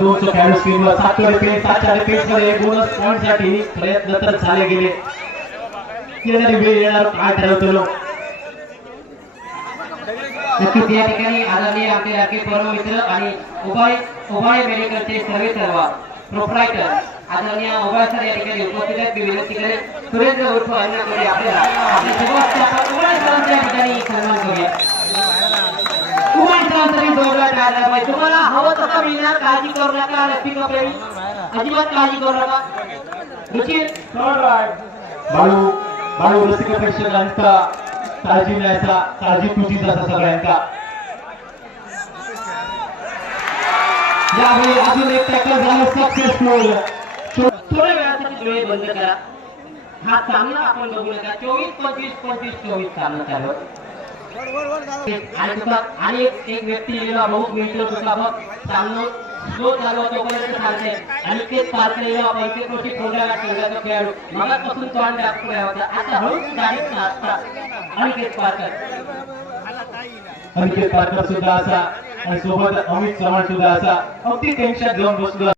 दोनशे खेळाडू स्क्रीनवर 7 पेस 7 पेस मध्ये बोनस पॉइंट साठी प्रयत्न तर झाले गेले. किती वेळ येणार काय ठरवतो नक्कीच या ठिकाणी आदरणीय आपले राखीव परम मित्र आणि उभाय मेडिकलचे सर्वेसर्वा प्रोप्रायटर आदरणीय उभाय सर या ठिकाणी उपस्थित आहेत. मी विनंती करेन सुरेंद्र उर्फ अन्नाकडे आपल्याला आपल्या सर्वांचा उभाय सरांच्या ठिकाणी सन्मान करूया. उभाय सरांसाठी जोरदार टाळ्या पाहिजे. तुम्हाला हवं तसं मिळणार, काळजी करू नका. रसिका प्रेमी अजिबात काळजी करू नका. रुचिर बाळू रसिक प्रेक्षकांचा काळजी न्यायचा, काळजी तुझीच असा सगळ्यांचा. यावेळी अजून एक टॅकल झालं सक्सेसफुल. थोड्या वेळासाठी डोळे बंद करा. हा सामना आपण बघू नका. 24-25-25-24 सामना चालू आणि एक व्यक्ती लिहिला बहुत मिळतो तुझा बघ सामना स्लो चालू तोपर्यंत चालते आणि तेच पार केलेला पैसे कोटी कोंडाला ठेवल्याचा खेळाडू मगापासून तोंड दाखवला होता. आता हळूच गाडीत असतात अनिकेत पारकर सुद्धा असा आणि सोबत अमित चव्हाण सुद्धा असा अगदी टेन्शन घेऊन बसलो.